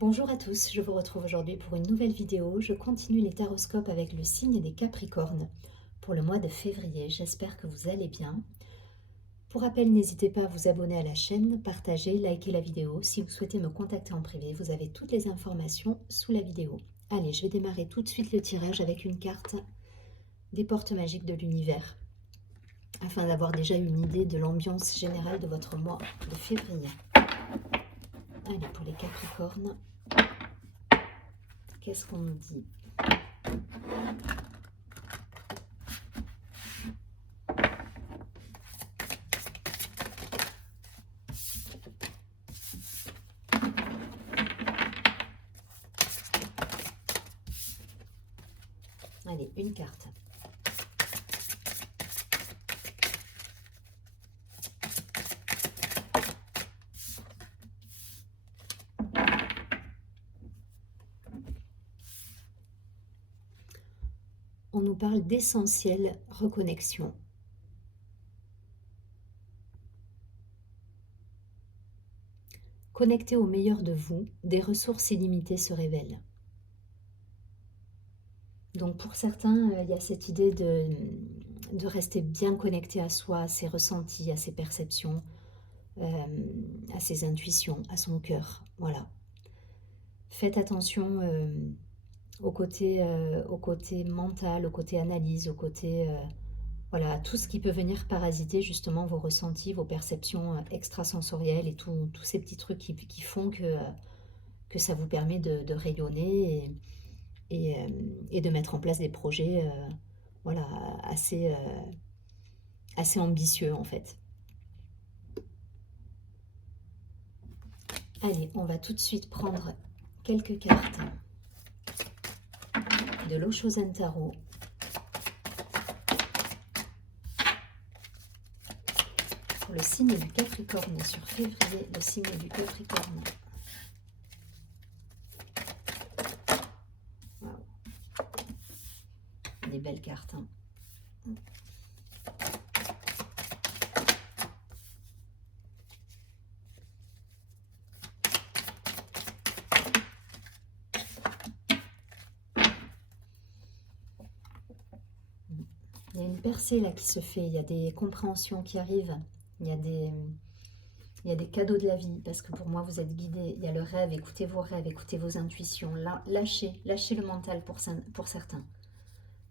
Bonjour à tous, je vous retrouve aujourd'hui pour une nouvelle vidéo. Je continue les taroscopes avec le signe des Capricornes pour le mois de février. J'espère que vous allez bien. Pour rappel, n'hésitez pas à vous abonner à la chaîne, partager, liker la vidéo. Si vous souhaitez me contacter en privé, vous avez toutes les informations sous la vidéo. Allez, je vais démarrer tout de suite le tirage avec une carte des portes magiques de l'univers, afin d'avoir déjà une idée de l'ambiance générale de votre mois de février. Allez, pour les Capricornes, qu'est-ce qu'on nous dit ? Allez, une carte. On nous parle d'essentielle reconnexion. Connecté au meilleur de vous, des ressources illimitées se révèlent. Donc pour certains, il y a cette idée de rester bien connecté à soi, à ses ressentis, à ses perceptions, à ses intuitions, à son cœur. Voilà. Faites attention au côté mental, au côté analyse, au côté... voilà, tout ce qui peut venir parasiter justement vos ressentis, vos perceptions extrasensorielles et tous ces petits trucs qui font que ça vous permet de rayonner et de mettre en place des projets voilà, assez ambitieux en fait. Allez, on va tout de suite prendre quelques cartes de l'Osho Zen Tarot. Pour le signe du Capricorne sur février, le signe du Capricorne. Wow. Des belles cartes. Hein. Il y a une percée là qui se fait, il y a des compréhensions qui arrivent, il y a des cadeaux de la vie, parce que pour moi vous êtes guidés, il y a le rêve, écoutez vos rêves, écoutez vos intuitions, lâchez le mental pour certains.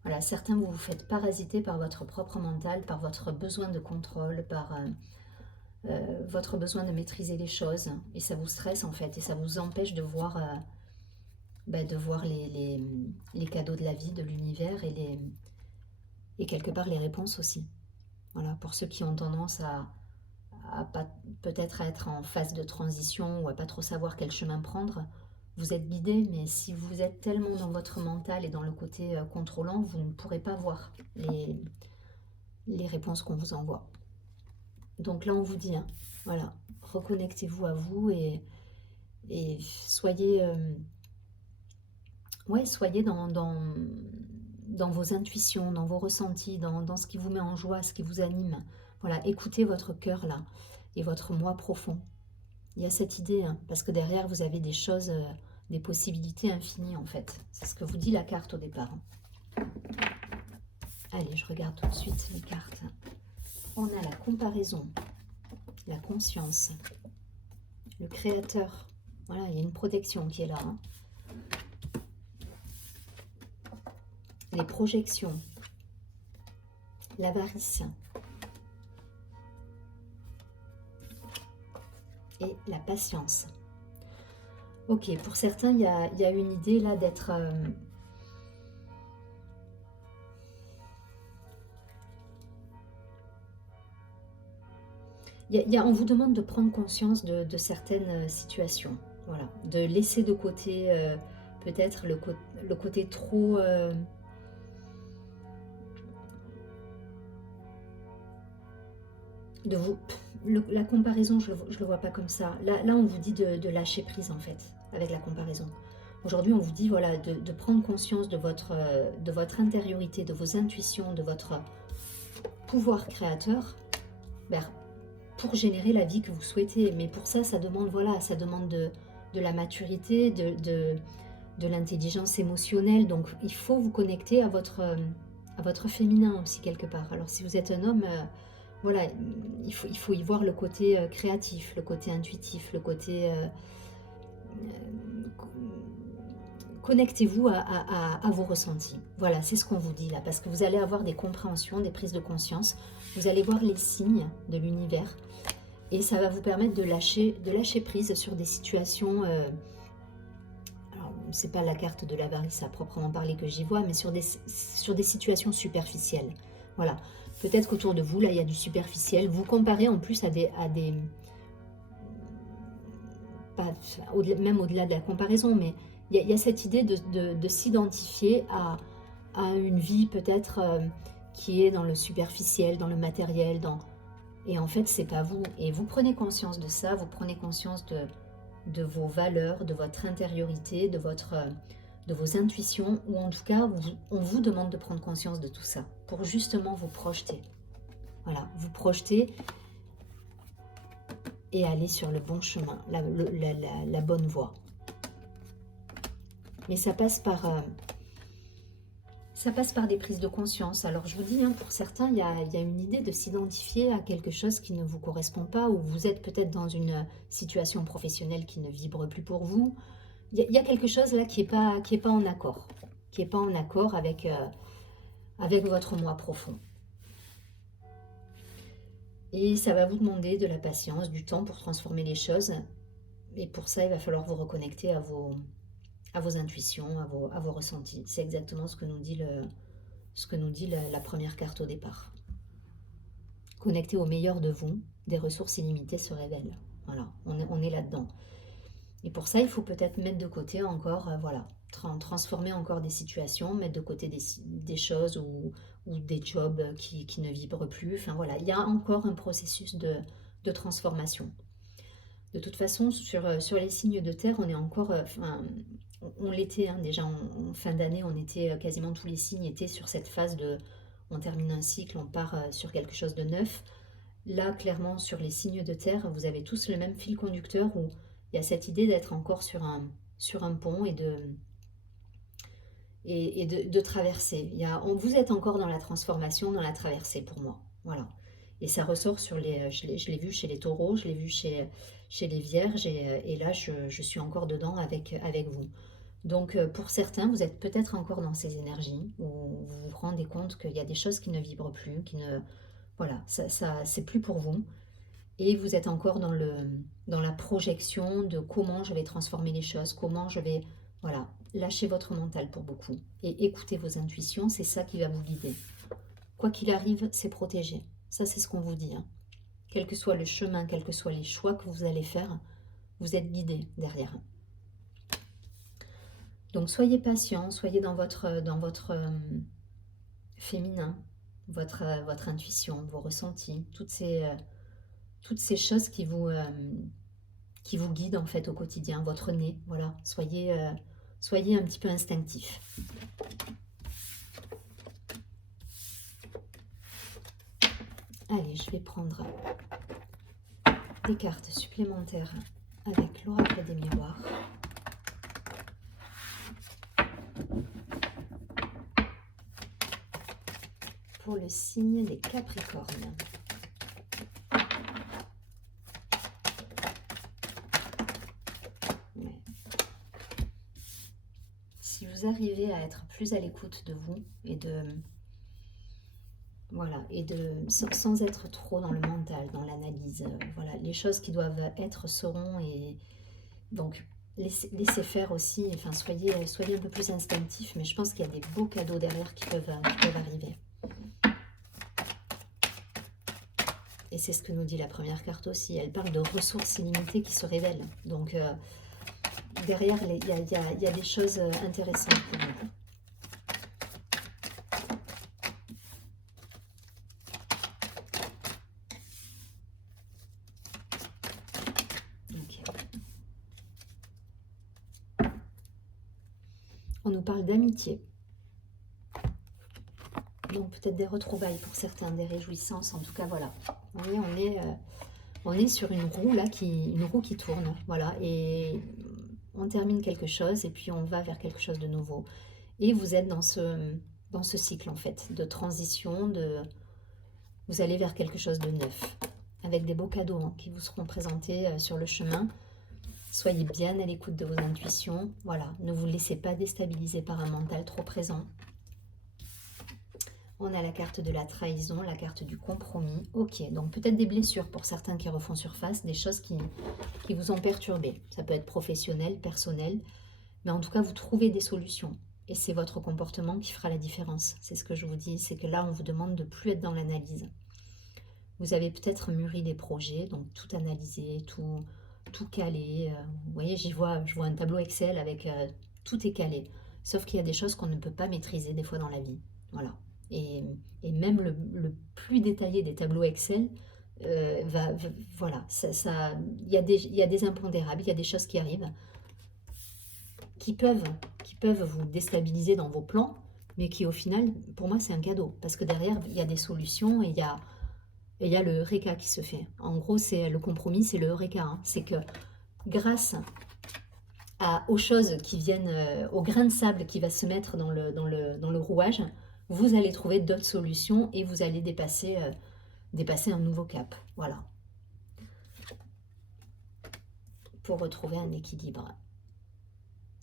Voilà, certains vous vous faites parasiter par votre propre mental, par votre besoin de contrôle, par votre besoin de maîtriser les choses, et ça vous stresse en fait, et ça vous empêche de voir, les cadeaux de la vie, de l'univers, et quelque part les réponses aussi. Voilà, pour ceux qui ont tendance à peut-être à être en phase de transition ou à pas trop savoir quel chemin prendre, vous êtes guidé, mais si vous êtes tellement dans votre mental et dans le côté contrôlant, vous ne pourrez pas voir les réponses qu'on vous envoie. Donc là, on vous dit, hein, voilà, reconnectez-vous à vous et soyez, soyez dans vos intuitions, dans vos ressentis, dans ce qui vous met en joie, ce qui vous anime. Voilà, écoutez votre cœur là et votre moi profond. Il y a cette idée, hein, parce que derrière vous avez des choses, des possibilités infinies en fait. C'est ce que vous dit la carte au départ. Allez, je regarde tout de suite les cartes. On a la comparaison, la conscience, le créateur. Voilà, il y a une protection qui est là. Hein. Les projections, l'avarice et la patience. Ok, pour certains, il y a une idée là d'être... on vous demande de prendre conscience de certaines situations. Voilà, de laisser de côté peut-être le côté trop... de vous, la comparaison, je le vois pas comme ça. Là, on vous dit de lâcher prise en fait, avec la comparaison. Aujourd'hui, on vous dit voilà, de prendre conscience de votre intériorité, de vos intuitions, de votre pouvoir créateur, pour générer la vie que vous souhaitez. Mais pour ça, ça demande, voilà, ça demande de la maturité, de l'intelligence émotionnelle. Donc il faut vous connecter à votre féminin aussi quelque part. Alors si vous êtes un homme, voilà, il faut y voir le côté créatif, le côté intuitif, le côté... connectez-vous à vos ressentis. Voilà, c'est ce qu'on vous dit là, parce que vous allez avoir des compréhensions, des prises de conscience, vous allez voir les signes de l'univers, et ça va vous permettre de lâcher prise sur des situations... alors, c'est pas la carte de l'avarice à proprement parler que j'y vois, mais sur des situations superficielles. Voilà, peut-être qu'autour de vous, là, il y a du superficiel. Vous comparez en plus à des même au-delà de la comparaison, mais il y a cette idée de s'identifier à une vie peut-être qui est dans le superficiel, dans le matériel, et en fait c'est pas vous. Et vous prenez conscience de ça, vous prenez conscience de vos valeurs, de votre intériorité, de vos intuitions, ou en tout cas on vous demande de prendre conscience de tout ça pour justement vous projeter. Voilà, vous projeter et aller sur le bon chemin, la bonne voie. Mais ça passe par des prises de conscience. Alors je vous dis, hein, pour certains, il y a une idée de s'identifier à quelque chose qui ne vous correspond pas, ou vous êtes peut-être dans une situation professionnelle qui ne vibre plus pour vous. Il y a quelque chose là qui est pas en accord, avec votre moi profond. Et ça va vous demander de la patience, du temps pour transformer les choses. Et pour ça, il va falloir vous reconnecter à vos intuitions, à vos ressentis. C'est exactement ce que nous dit la première carte au départ. Connecté au meilleur de vous, des ressources illimitées se révèlent. Voilà, on est là-dedans. Et pour ça, il faut peut-être mettre de côté encore, voilà, transformer encore des situations, mettre de côté des choses ou des jobs qui ne vibrent plus. Enfin voilà, il y a encore un processus de transformation. De toute façon, sur les signes de terre, on est encore... on l'était, hein, déjà en fin d'année, on était quasiment tous les signes étaient sur cette phase de... On termine un cycle, on part sur quelque chose de neuf. Là, clairement, sur les signes de terre, vous avez tous le même fil conducteur où il y a cette idée d'être encore sur un pont et de traverser. Vous êtes encore dans la transformation, dans la traversée pour moi. Voilà. Et ça ressort sur les... Je l'ai vu chez les taureaux, je l'ai vu chez les vierges, et là, je suis encore dedans avec vous. Donc, pour certains, vous êtes peut-être encore dans ces énergies où vous vous rendez compte qu'il y a des choses qui ne vibrent plus, voilà, ça c'est plus pour vous. Et vous êtes encore dans la projection de comment je vais transformer les choses, comment je vais... Voilà, lâchez votre mental pour beaucoup. Et écoutez vos intuitions, c'est ça qui va vous guider. Quoi qu'il arrive, c'est protégé. Ça, c'est ce qu'on vous dit. Hein. Quel que soit le chemin, quels que soient les choix que vous allez faire, vous êtes guidé derrière. Donc, soyez patient, soyez dans votre féminin, votre intuition, vos ressentis, toutes ces choses qui vous guident en fait au quotidien, votre nez, voilà, soyez un petit peu instinctif. Allez, je vais prendre des cartes supplémentaires avec l'oracle des miroirs. Pour le signe des Capricornes. Ouais. Si vous arrivez à être plus à l'écoute de vous et voilà, sans être trop dans le mental, dans l'analyse, voilà, les choses qui doivent être seront, et donc laissez faire aussi, enfin soyez un peu plus instinctif, mais je pense qu'il y a des beaux cadeaux derrière qui peuvent arriver. Et c'est ce que nous dit la première carte aussi. Elle parle de ressources illimitées qui se révèlent. Donc, derrière, il y a des choses intéressantes pour vous. Okay. On nous parle d'amitié. Donc, peut-être des retrouvailles pour certains, des réjouissances. En tout cas, voilà. On est sur une roue là, une roue qui tourne, voilà, et On termine quelque chose et puis on va vers quelque chose de nouveau. Et vous êtes dans ce cycle en fait, de transition, vous allez vers quelque chose de neuf, avec des beaux cadeaux hein, qui vous seront présentés sur le chemin. Soyez bien à l'écoute de vos intuitions. Voilà, ne vous laissez pas déstabiliser par un mental trop présent. On a la carte de la trahison, la carte du compromis. Ok, donc peut-être des blessures pour certains qui refont surface, des choses qui vous ont perturbé. Ça peut être professionnel, personnel, mais en tout cas, vous trouvez des solutions. Et c'est votre comportement qui fera la différence. C'est ce que je vous dis, c'est que là, on vous demande de ne plus être dans l'analyse. Vous avez peut-être mûri des projets, donc tout analyser, tout caler. Vous voyez, je vois un tableau Excel avec tout est calé. Sauf qu'il y a des choses qu'on ne peut pas maîtriser des fois dans la vie. Voilà. Et même le plus détaillé des tableaux Excel, voilà, il y a des impondérables, il y a des choses qui arrivent qui peuvent vous déstabiliser dans vos plans, mais qui au final, pour moi, c'est un cadeau. Parce que derrière, il y a des solutions et il y a le Eureka qui se fait. En gros, c'est le compromis, c'est le Eureka. Hein. C'est que grâce aux choses qui viennent, au grain de sable qui va se mettre dans le rouage, vous allez trouver d'autres solutions et vous allez dépasser un nouveau cap. Voilà. Pour retrouver un équilibre.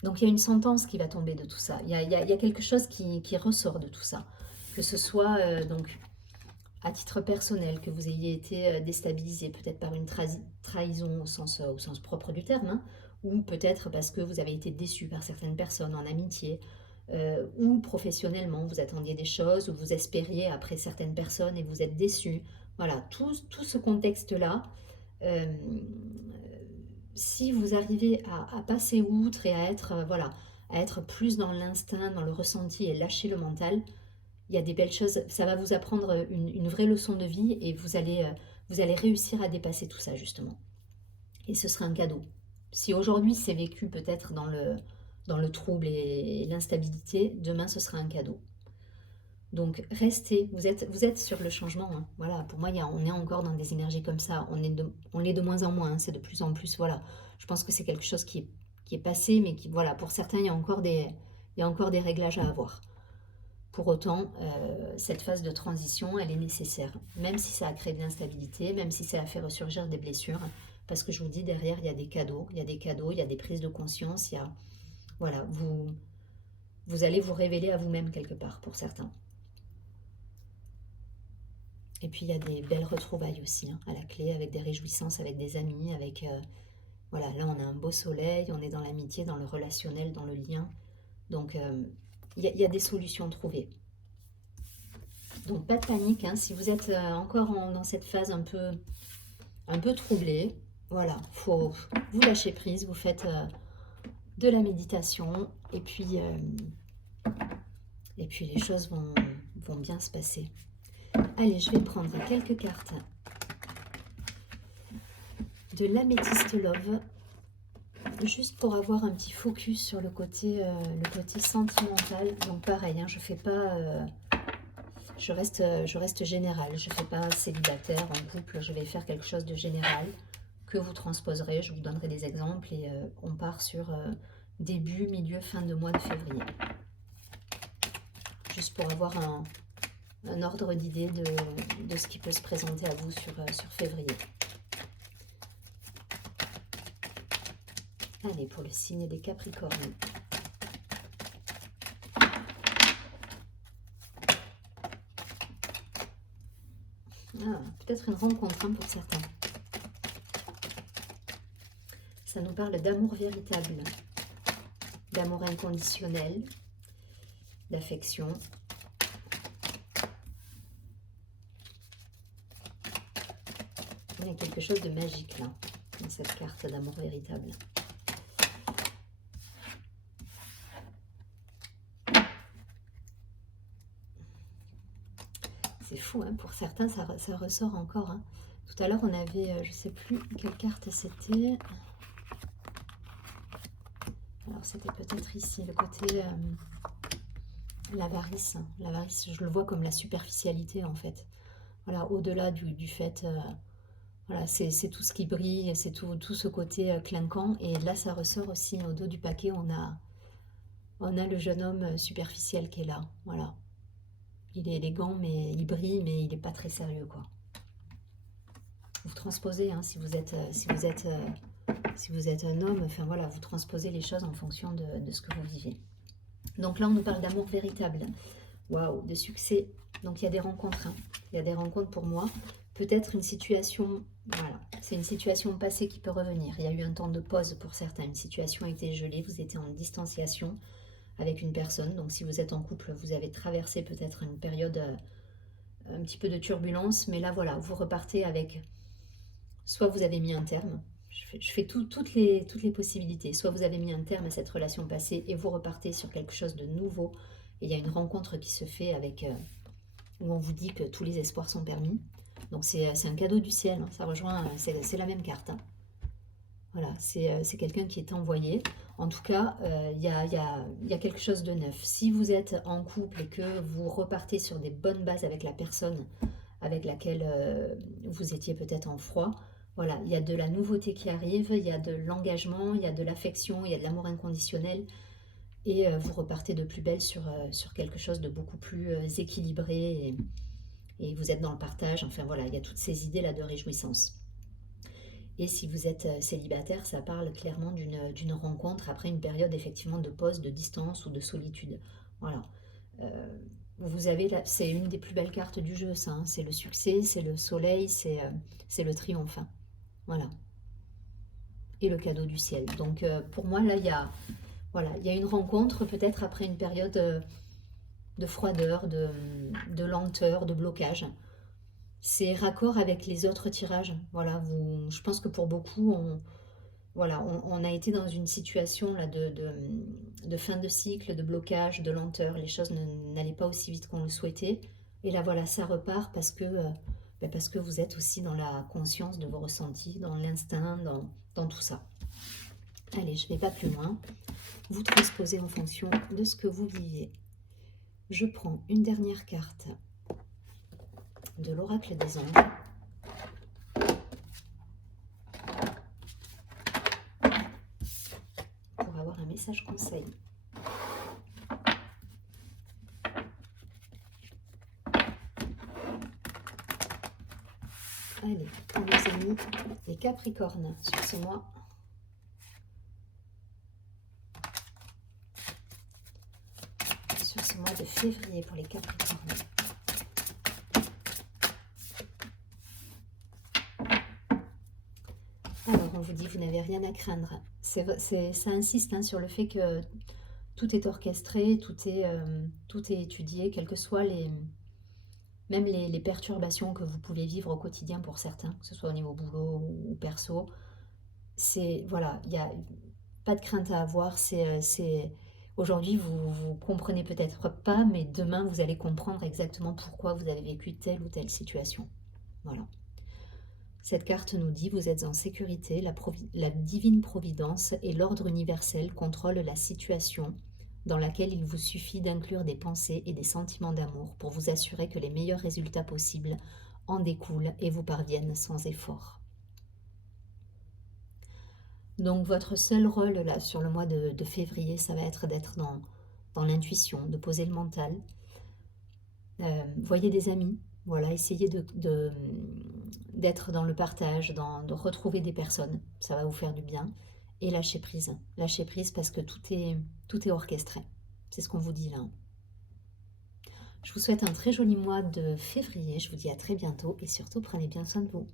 Donc il y a une sentence qui va tomber de tout ça. Il y a quelque chose qui ressort de tout ça. Que ce soit donc à titre personnel, que vous ayez été déstabilisé peut-être par une trahison au sens propre du terme, hein, ou peut-être parce que vous avez été déçu par certaines personnes en amitié, ou professionnellement, vous attendiez des choses, ou vous espériez après certaines personnes et vous êtes déçu. Voilà, tout ce contexte-là, euh, si vous arrivez à passer outre et à être, voilà, à être plus dans l'instinct, dans le ressenti et lâcher le mental, il y a des belles choses. Ça va vous apprendre une vraie leçon de vie et vous allez réussir à dépasser tout ça justement. Et ce sera un cadeau. Si aujourd'hui c'est vécu peut-être dans le trouble et l'instabilité, demain ce sera un cadeau. Donc restez, vous êtes sur le changement. Hein. Voilà, pour moi, on est encore dans des énergies comme ça. On l'est de moins en moins, hein. C'est de plus en plus. Voilà, je pense que c'est quelque chose qui est passé, mais qui, voilà, pour certains, il y a encore des réglages à avoir. Pour autant, cette phase de transition, elle est nécessaire, même si ça a créé de l'instabilité, même si ça a fait ressurgir des blessures, parce que je vous dis, derrière, il y a des cadeaux, il y a des prises de conscience, voilà, vous allez vous révéler à vous-même quelque part, pour certains. Et puis, il y a des belles retrouvailles aussi, hein, à la clé, avec des réjouissances, avec des amis, avec... voilà, là, on a un beau soleil, on est dans l'amitié, dans le relationnel, dans le lien. Donc, il y a des solutions trouvées. Donc pas de panique, hein, si vous êtes encore dans cette phase un peu troublée, voilà, faut vous lâcher prise, vous faites de la méditation et puis les choses vont bien se passer. Allez, je vais prendre quelques cartes de l'améthyste love, juste pour avoir un petit focus sur le côté sentimental. Donc pareil, hein, je fais pas... je reste générale, je ne fais pas célibataire, en couple, je vais faire quelque chose de général que vous transposerez, je vous donnerai des exemples et on part sur début, milieu, fin de mois de février. Juste pour avoir un ordre d'idée de ce qui peut se présenter à vous sur février. Allez, pour le signe des Capricornes. Ah, peut-être une rencontre hein, pour certains. Ça nous parle d'amour véritable, d'amour inconditionnel, d'affection. Il y a quelque chose de magique là, dans cette carte d'amour véritable. C'est fou, hein, pour certains, ça ressort encore. Hein. Tout à l'heure, on avait, je ne sais plus quelle carte c'était. Alors, c'était peut-être ici, le côté l'avarice. L'avarice, je le vois comme la superficialité, en fait. Voilà, au-delà du fait Voilà, c'est tout ce qui brille, c'est tout ce côté clinquant. Et là, ça ressort aussi au dos du paquet, on a le jeune homme superficiel qui est là. Voilà. Il est élégant, mais il brille, mais il n'est pas très sérieux, quoi. Vous transposez, hein, si vous êtes un homme, enfin voilà, vous transposez les choses en fonction de ce que vous vivez. Donc là, on nous parle d'amour véritable. Waouh, de succès. Donc il y a des rencontres, hein. Il y a des rencontres pour moi. Peut-être une situation, voilà, c'est une situation passée qui peut revenir. Il y a eu un temps de pause pour certains. Une situation a été gelée, vous étiez en distanciation avec une personne. Donc si vous êtes en couple, vous avez traversé peut-être une période un petit peu de turbulence. Mais là, voilà, vous repartez avec... Soit vous avez mis un terme, je fais toutes les possibilités. Soit vous avez mis un terme à cette relation passée et vous repartez sur quelque chose de nouveau. Et il y a une rencontre qui se fait avec... où on vous dit que tous les espoirs sont permis. Donc c'est un cadeau du ciel, hein. Ça rejoint, c'est la même carte, hein. Voilà, c'est quelqu'un qui est envoyé. En tout cas, il y a quelque chose de neuf. Si vous êtes en couple et que vous repartez sur des bonnes bases avec la personne avec laquelle vous étiez peut-être en froid, voilà, il y a de la nouveauté qui arrive, il y a de l'engagement, il y a de l'affection, il y a de l'amour inconditionnel, et vous repartez de plus belle sur quelque chose de beaucoup plus équilibré, et vous êtes dans le partage. Enfin voilà, il y a toutes ces idées-là de réjouissance. Et si vous êtes célibataire, ça parle clairement d'une rencontre après une période effectivement de pause, de distance ou de solitude. Voilà. Vous avez là, c'est une des plus belles cartes du jeu, ça, hein. C'est le succès, c'est le soleil, c'est le triomphe, hein. Voilà. Et le cadeau du ciel. Donc pour moi, là, voilà, il y a une rencontre peut-être après une période de froideur, de lenteur, de blocage. C'est raccord avec les autres tirages. Voilà, je pense que pour beaucoup, voilà, on a été dans une situation là, de fin de cycle, de blocage, de lenteur. Les choses n'allaient pas aussi vite qu'on le souhaitait. Et là, voilà, ça repart parce que vous êtes aussi dans la conscience de vos ressentis, dans l'instinct, dans tout ça. Allez, je ne vais pas plus loin. Vous transposez en fonction de ce que vous viviez. Je prends une dernière carte de l'oracle des anges. Pour avoir un message conseil. Allez, on nous a mis les Capricornes sur ce mois. Sur ce mois de février pour les Capricornes. Alors, on vous dit, vous n'avez rien à craindre. Ça insiste, hein, sur le fait que tout est orchestré, tout est étudié, quelles que soient même les perturbations que vous pouvez vivre au quotidien pour certains, que ce soit au niveau boulot ou perso. Voilà, il n'y a pas de crainte à avoir. Aujourd'hui, vous comprenez peut-être pas, mais demain, vous allez comprendre exactement pourquoi vous avez vécu telle ou telle situation. Voilà. Cette carte nous dit, vous êtes en sécurité, la divine providence et l'ordre universel contrôlent la situation dans laquelle il vous suffit d'inclure des pensées et des sentiments d'amour pour vous assurer que les meilleurs résultats possibles en découlent et vous parviennent sans effort. Donc votre seul rôle là sur le mois de février, ça va être d'être dans l'intuition, de poser le mental. Voyez des amis, voilà, essayez d'être dans le partage, de retrouver des personnes, ça va vous faire du bien. Et lâcher prise parce que tout est orchestré. C'est ce qu'on vous dit là. Je vous souhaite un très joli mois de février, je vous dis à très bientôt et surtout prenez bien soin de vous.